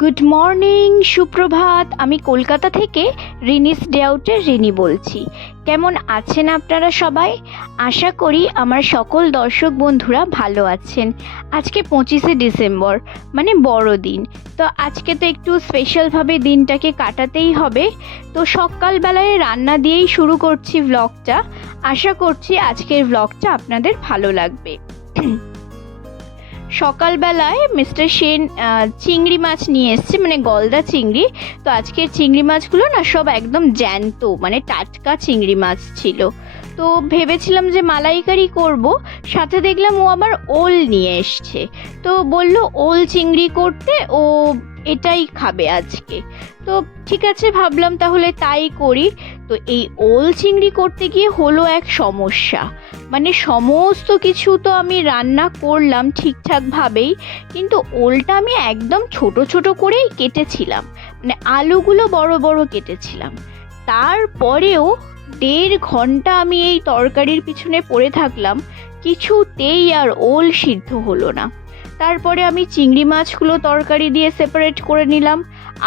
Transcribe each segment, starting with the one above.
Good morning, সুপ্রভাত। আমি কলকাতা থেকে রিনিস ডে আউটের রিনি বলছি। কেমন আছেন আপনারা সবাই? আশা করি আমার সকল দর্শক বন্ধুরা ভালো আছেন। আজকে 25শে ডিসেম্বর, মানে বড়দিন। তো আজকে তো একটু স্পেশালভাবে দিনটাকে কাটাতেই হবে। তো সকালবেলায় রান্না দিয়েই শুরু করছি ভ্লগটা। আশা করছি আজকের ভ্লগটা আপনাদের ভালো লাগবে। সকালবেলায় মিস্টার সেন চিংড়ি মাছ নিয়ে এসছে, মানে গলদা চিংড়ি। তো আজকের চিংড়ি মাছগুলো না সব একদম জ্যান্ত, মানে টাটকা চিংড়ি মাছ ছিল। তো ভেবেছিলাম যে মালাইকারি করব, সাথে দেখলাম ও আবার ওল নিয়ে এসছে। তো বলল ওল চিংড়ি করতে, ও এটাই খাবে আজকে। তো ঠিক আছে, ভাবলাম তাহলে তাই করি। তো এই ওল চিংড়ি করতে গিয়ে হলো এক সমস্যা। মানে সমস্ত কিছু তো আমি রান্না করলাম ঠিকঠাকভাবেই, কিন্তু ওলটা আমি একদম ছোট ছোট করেই কেটেছিলাম, মানে আলুগুলো বড় বড় কেটেছিলাম। তারপরেও 1.5 ঘন্টা আমি এই তরকারির পিছনে পড়ে থাকলাম, কিছুতেই আর ওল সিদ্ধ হলো না। তারপরে আমি চিংড়ি মাছগুলো তরকারি দিয়ে সেপারেট করে নিলাম,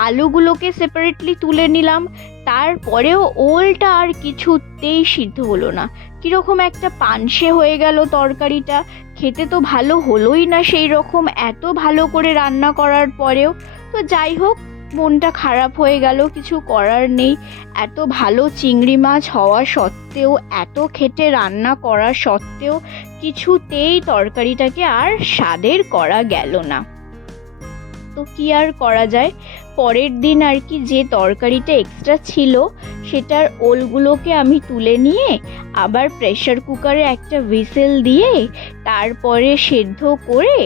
আলুগুলোকে সেপারেটলি তুলে নিলাম। তারপরেও ওলটা আর কিছুতেই সিদ্ধ হলো না। কীরকম একটা পানসে হয়ে গেল তরকারিটা, খেতে তো ভালো হলোই না সেই রকম, এত ভালো করে রান্না করার পরেও। তো যাই হোক, মনটা খারাপ হয়ে গেল, কিছু করার নেই। এত ভালো চিংড়ি মাছ হওয়া সত্ত্বেও, এত খেটে রান্না করা সত্ত্বেও কিছুতেই তরকারিটাকে আর স্বাদের করা গেল না। তো কি আর করা যায়, পরের দিন আর কি যে তরকারিটা এক্সট্রা ছিল সেটার ওলগুলোকে আমি তুলে নিয়ে আবার প্রেসার কুকারে একটা হুইসেল দিয়ে তারপরে সেদ্ধ করে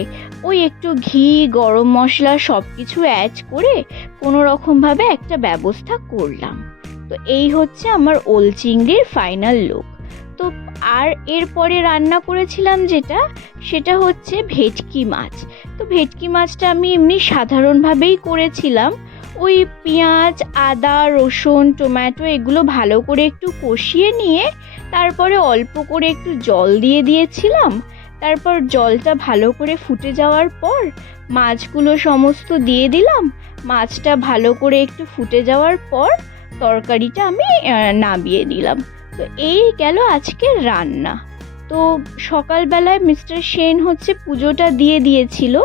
ওই একটু ঘি, গরম মশলা সব কিছু অ্যাড করে কোনো রকমভাবে একটা ব্যবস্থা করলাম। তো এই হচ্ছে আমার ওল চিংড়ির ফাইনাল লুক। তো আর এরপরে রান্না করেছিলাম সেটা হচ্ছে ভেটকি মাছ। তো ভেটকি মাছটা আমি এমনি সাধারণভাবেই করেছিলাম। ওই পেঁয়াজ, আদা, রসুন, টমেটো এগুলো ভালো করে একটু কষিয়ে নিয়ে তারপরে অল্প করে একটু জল দিয়ে দিয়েছিলাম। তারপর জলটা ভালো করে ফুটে যাওয়ার পর মাছগুলো সমস্ত দিয়ে দিলাম। মাছটা ভালো করে একটু ফুটে যাওয়ার পর তরকারিটা আমি নামিয়ে নিলাম। তো এই গেল আজকের রান্না। তো সকালবেলায় মিস্টার সেন হচ্ছে পুজোটা দিয়ে দিয়েছিল।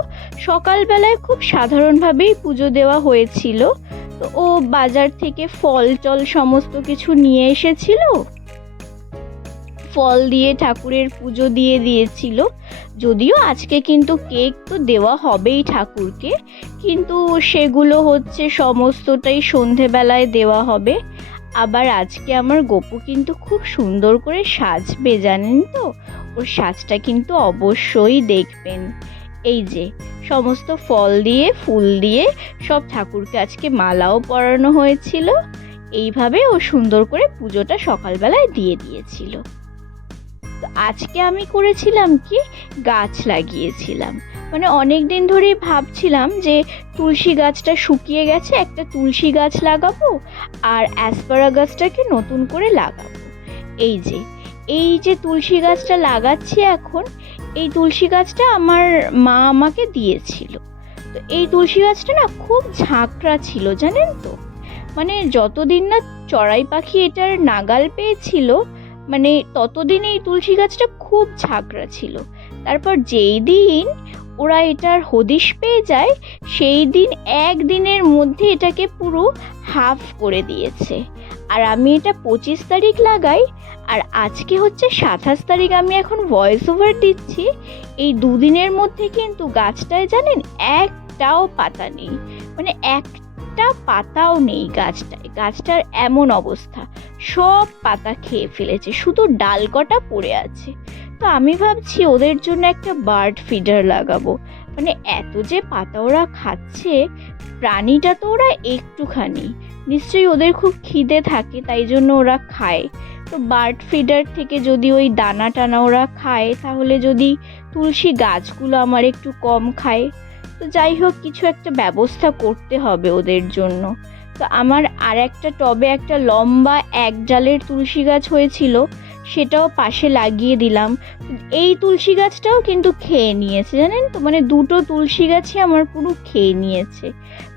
সকালবেলায় খুব সাধারণভাবেই পুজো দেওয়া হয়েছিল। তো ও বাজার থেকে ফল টল সমস্ত কিছু নিয়ে এসেছিল, ফল দিয়ে ঠাকুরের পুজো দিয়ে দিয়েছিল। যদিও আজকে কিন্তু কেক তো দেওয়া হবেই ঠাকুরকে, কিন্তু সেগুলো হচ্ছে সমস্তটাই সন্ধেবেলায় দেওয়া হবে। আবার আজকে আমার গপু কিন্তু খুব সুন্দর করে সাজবে, জানেন তো? ওর সাজটা কিন্তু অবশ্যই দেখবেন। এই যে সমস্ত ফল দিয়ে, ফুল দিয়ে সব ঠাকুরকে আজকে মালাও পরানো হয়েছিল। এইভাবে ও সুন্দর করে পুজোটা সকালবেলায় দিয়ে দিয়েছিল। তো আজকে আমি করেছিলাম কি, গাছ লাগিয়েছিলাম। মানে অনেক দিন ধরেই ভাবছিলাম যে তুলসী গাছটা শুকিয়ে গেছে, একটা তুলসী গাছ লাগাবো আর অ্যাসপারাগাসটাকে নতুন করে লাগাবো। এই যে তুলসী গাছটা লাগাচ্ছি এখন, এই তুলসী গাছটা আমার মা আমাকে দিয়েছিল। তো এই তুলসী গাছটা না খুব ঝাঁকড়া ছিল, জানেন তো? মানে যতদিন না চড়াই পাখি এটার নাগাল পেয়েছিল, মানে ততদিন এই তুলসী গাছটা খুব ঝাঁকড়া ছিল। তারপর যেই দিন ওরা এটার হদিশ পেয়ে যায়, সেই দিন একদিনের মধ্যে এটাকে পুরো হাফ করে দিয়েছে। আর আমি এটা 25 তারিখ লাগাই, আর আজকে হচ্ছে 27 তারিখ। আমি এখন ভয়েস ওভার দিচ্ছি। এই দুদিনের মধ্যে কিন্তু গাছটায় জানেন একটাও পাতা নেই, মানে একটা পাতাও নেই গাছটায়। গাছটার এমন অবস্থা, সব পাতা খেয়ে ফেলেছে, শুধু ডাল কটা পড়ে আছে। তো আমি ভাবছি ওদের জন্য একটা বার্ড ফিডার লাগাবো। মানে এত যে পাতা ওরা খাচ্ছে, প্রাণীটা তো ওরা একটুখানি, নিশ্চয়ই ওদের খুব খিদে থাকে, তাই জন্য ওরা খায়। তো বার্ড ফিডার থেকে যদি ওই দানা টানা ওরা খায়, তাহলে যদি তুলসী গাছগুলো আমার একটু কম খায়। তো যাই হোক, কিছু একটা ব্যবস্থা করতে হবে ওদের জন্য। তো আমার আর একটা টবে একটা লম্বা 1 ডালের তুলসী গাছ হয়েছিল, সেটাও পাশে লাগিয়ে দিলাম। এই তুলসী গাছটাও কিন্তু খেয়ে নিয়েছে, জানেন তো, মানে দুটো তুলসী গাছই আমার পুরো খেয়ে নিয়েছে।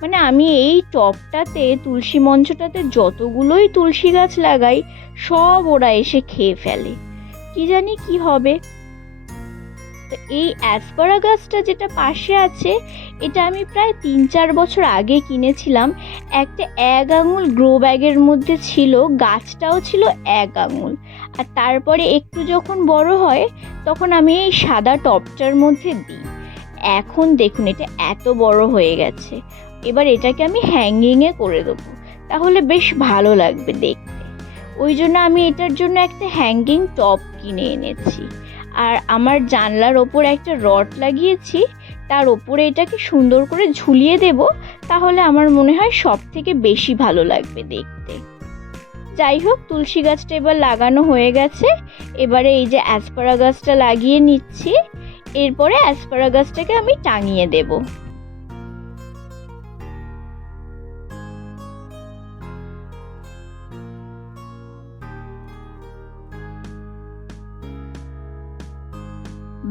মানে আমি এই টবটাতে, তুলসী মঞ্চটাতে যতগুলোই তুলসী গাছ লাগাই সব ওরা এসে খেয়ে ফেলে। কি জানি কি হবে। তো এই অ্যাসপারাগাসটা যেটা পাশে আছে, এটা আমি প্রায় 3-4 বছর আগে কিনেছিলাম। একটা 1 আঙুল গ্রো ব্যাগের মধ্যে ছিল, গাছটাও ছিল 1 আঙুল। আর তারপরে একটু যখন বড় হয় তখন আমি এই সাদা টবটার মধ্যে দিই। এখন দেখুন এটা এত বড় হয়ে গেছে। এবার এটাকে আমি হ্যাঙ্গিংয়ে করে দেবো, তাহলে বেশ ভালো লাগবে দেখতে। ওই জন্য আমি এটার জন্য একটা হ্যাঙ্গিং টব কিনে এনেছি। আর আমার জানলার ওপর একটা রড লাগিয়েছি, তার ওপরে এটাকে সুন্দর করে ঝুলিয়ে দেব, তাহলে আমার মনে হয় সব থেকে বেশি ভালো লাগবে দেখতে। যাই হোক, তুলসী গাছটা এবার লাগানো হয়ে গেছে। এবারে এই যে অ্যাসপারাগাসটা লাগিয়ে নিচ্ছি, এরপরে অ্যাসপারাগাসটাকে আমি টাঙিয়ে দেব।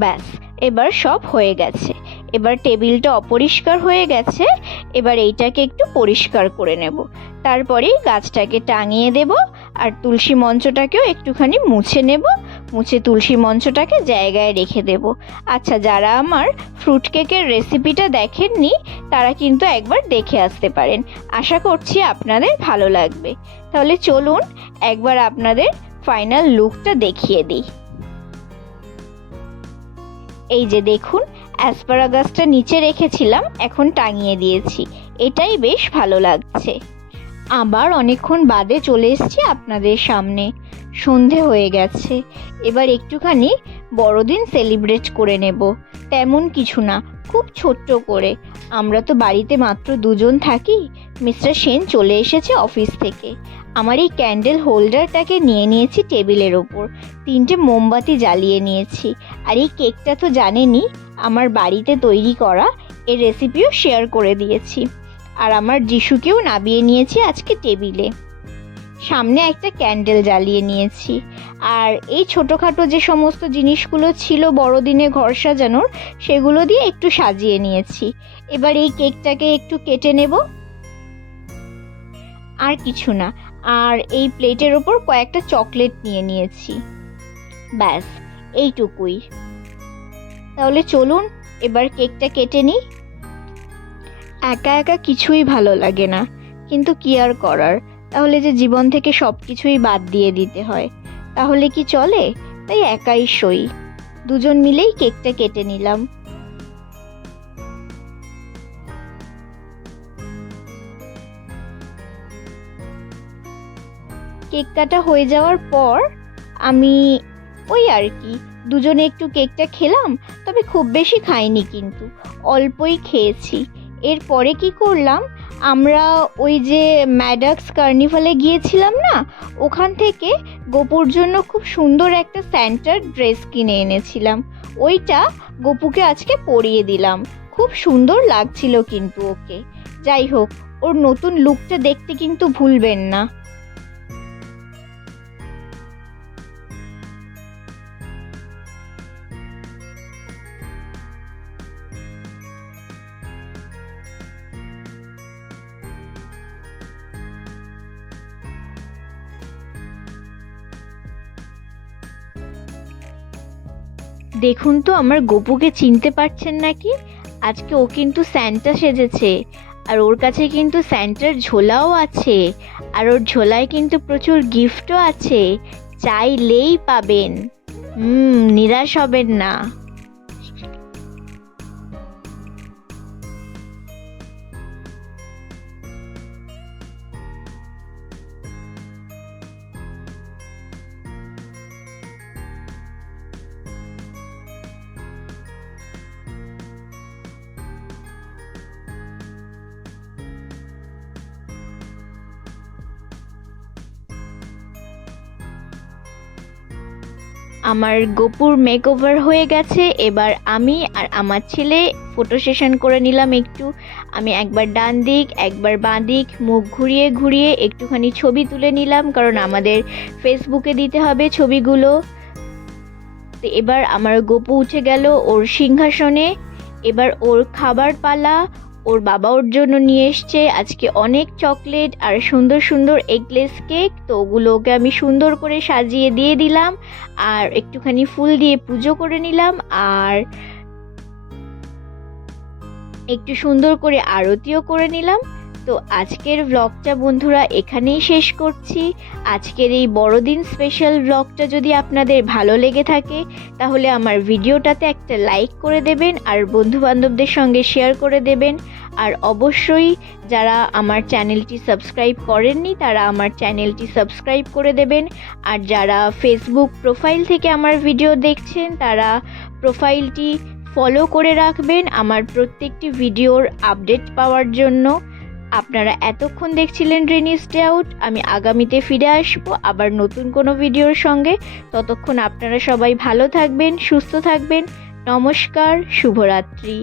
ব্যাস, এবার সব হয়ে গেছে। এবার টেবিলটা অপরিষ্কার হয়ে গেছে, এবার এইটাকে একটু পরিষ্কার করে নেব। তারপরেই গাছটাকে টাঙিয়ে দেব, আর তুলসী মঞ্চটাকেও একটুখানি মুছে নেব। মুছে তুলসী মঞ্চটাকে জায়গায় রেখে দেব। আচ্ছা, যারা আমার ফ্রুট কেকের রেসিপিটা দেখেননি তারা কিন্তু একবার দেখে আসতে পারেন। আশা করছি আপনাদের ভালো লাগবে। তাহলে চলুন একবার আপনাদের ফাইনাল লুকটা দেখিয়ে দিই। এই যে দেখুন, অ্যাসপারাগাসটা নিচে রেখেছিলাম, এখন টাঙিয়ে দিয়েছি। এটাই বেশ ভালো লাগছে। আবার অনেকক্ষণ বাদে চলে এসেছি আপনাদের সামনে। সন্ধে হয়ে গেছে, এবার একটুখানি বড়দিন সেলিব্রেট করে নেব। তেমন কিছু না, খুব ছোট্ট করে। আমরা তো বাড়িতে মাত্র 2 জন থাকি। মিস্টার সেন চলে এসেছে অফিস থেকে। আমার এই ক্যান্ডেল হোল্ডারটাকে নিয়ে নিয়েছি টেবিলের ওপর, 3টে মোমবাতি জ্বালিয়ে নিয়েছি। আর এই কেকটা তো জানেনই, আমার বাড়িতে তৈরি করা। এর রেসিপিও শেয়ার করে দিয়েছি। আর আমার যিশুকেও নামিয়ে নিয়েছি আজকে টেবিলে। সামনে একটা ক্যান্ডেল জ্বালিয়ে নিয়েছি। আর এই ছোটোখাটো যে সমস্ত জিনিসগুলো ছিল বড়দিনে ঘর সাজানোর, সেগুলো দিয়ে একটু সাজিয়ে নিয়েছি। এবার এই কেকটাকে একটু কেটে নেব, আর কিছু না। আর এই প্লেটের ওপর কয়েকটা চকলেট নিয়ে নিয়েছি। ব্যাস, এইটুকুই। তাহলে চলুন এবার কেকটা কেটে নিই। একা একা কিছুই ভালো লাগে না, কিন্তু কি আর করার, তাহলে যে জীবন থেকে সব কিছুই বাদ দিয়ে দিতে হয়, তাহলে কি চলে? তাই একাই সই। 2 জন মিলেই কেকটা কেটে নিলাম। কেক কাটা হয়ে যাওয়ার পর আমি ওই আর কি 2 জনে একটু কেকটা খেলাম, তবে খুব বেশি খাইনি, কিন্তু অল্পই খেয়েছি। এরপরে কি করলাম, আমরা ওই যে ম্যাডাক্স কার্নিভালে গিয়েছিলাম না, ওখান থেকে গোপুর জন্য খুব সুন্দর একটা স্যান্টার ড্রেস কিনে এনেছিলাম। ওইটা গোপুকে আজকে পরিয়ে দিলাম। খুব সুন্দর লাগছিল কিন্তু ওকে। যাই হোক, ওর নতুন লুকটা দেখতে কিন্তু ভুলবেন না। দেখুন তো আমার গপুকে চিনতে পারছেন নাকি? আজকে ও কিন্তু স্যান্টা সেজেছে, আর ওর কাছে কিন্তু স্যান্টার ঝোলাও আছে। আর ওর ঝোলায় কিন্তু প্রচুর গিফটও আছে, চাইলেই পাবেন। নিরাশ হবেন না। আমার গপুর মেকওভার হয়ে গেছে। এবার আমি আর আমার ছেলে ফটো সেশন করে নিলাম একটু। আমি একবার ডান দিক একবার বাঁ দিক মুখ ঘুরিয়ে ঘুরিয়ে একটুখানি ছবি তুলে নিলাম, কারণ আমাদের ফেসবুকে দিতে হবে ছবিগুলো। তো এবার আমার গপু উঠে গেল ওর সিংহাসনে। এবার ওর খাবার পালা। ওর বাবা ওর জন্য নিয়ে এসছে আজকে অনেক চকলেট আর সুন্দর সুন্দর এগলেস কেক। তো ওগুলোকে আমি সুন্দর করে সাজিয়ে দিয়ে দিলাম আর একটুখানি ফুল দিয়ে পুজো করে নিলাম, আর একটু সুন্দর করে আরতিও করে নিলাম। তো আজকের ব্লগটা বন্ধুরা এখানেই শেষ করছি। আজকের এই বড়দিন স্পেশাল ব্লগটা যদি আপনাদের ভালো লেগে থাকে তাহলে আমার ভিডিওটাতে একটা লাইক করে দেবেন আর বন্ধুবান্ধবদের সঙ্গে শেয়ার করে দেবেন। আর অবশ্যই যারা আমার চ্যানেলটি সাবস্ক্রাইব করেননি তারা আমার চ্যানেলটি সাবস্ক্রাইব করে দেবেন। আর যারা ফেসবুক প্রোফাইল থেকে আমার ভিডিও দেখছেন তারা প্রোফাইলটি ফলো করে রাখবেন আমার প্রত্যেকটি ভিডিওর আপডেট পাওয়ার জন্য। আপনারা এতক্ষণ দেখছিলেন রেনিস ডে আউট। আমি আগামীতে ফিরে আসবো আবার নতুন কোনো ভিডিওর সঙ্গে। ততক্ষণ আপনারা সবাই ভালো থাকবেন, সুস্থ থাকবেন। নমস্কার, শুভরাত্রি।